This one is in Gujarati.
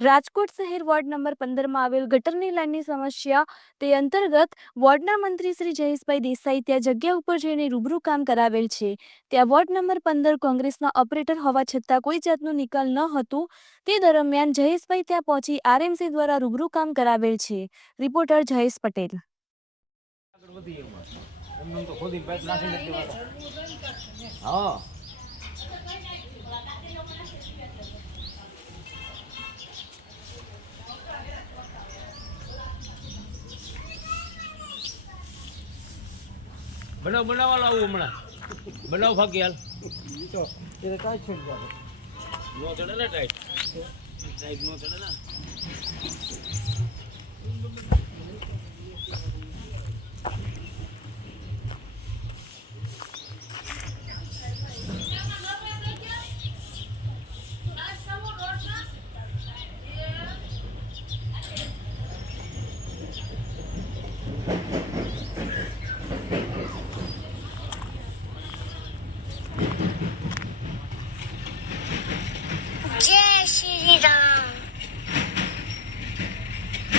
રાજકોટ શહેર વોર્ડ નંબર પંદરમાં આવેલ ગટરની લાઇનની સમસ્યા તે અંતર્ગત વોર્ડના મંત્રી શ્રી જયેશભાઈ દેસાઈ ત્યાં જગ્યા ઉપર જઈને રૂબરૂ કામ કરાવેલ છે. ત્યાં વોર્ડ નંબર પંદર કોંગ્રેસના ઓપરેટર હોવા છતાં કોઈ જાતનો નિકાલ ન હતું. તે દરમિયાન જયેશભાઈ ત્યાં પહોંચી આરએમસી દ્વારા રૂબરૂ કામ કરાવેલ છે. રિપોર્ટર જયેશ પટેલ. હા. બનાવ બનાવવા લાવું હમણાં. બનાવ ફાકી હાલ તો એ કાંઈ છૂટ નો ચડે ને ટાઈટ? ટાઈટ નો ચડે ને?